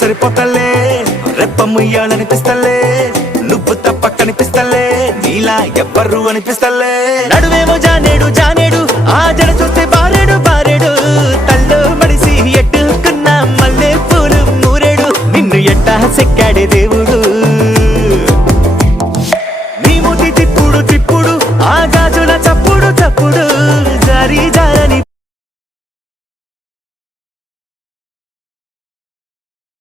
సరిపోతలే రెప్ప ముయ్యాలనిపిస్తలే నువ్వు తప్ప కనిపిస్తలే నీలా ఎవ్వరు అనిపిస్తలే నడువేమో జానేడు జానేడు ఆ జడ చూస్తే బారు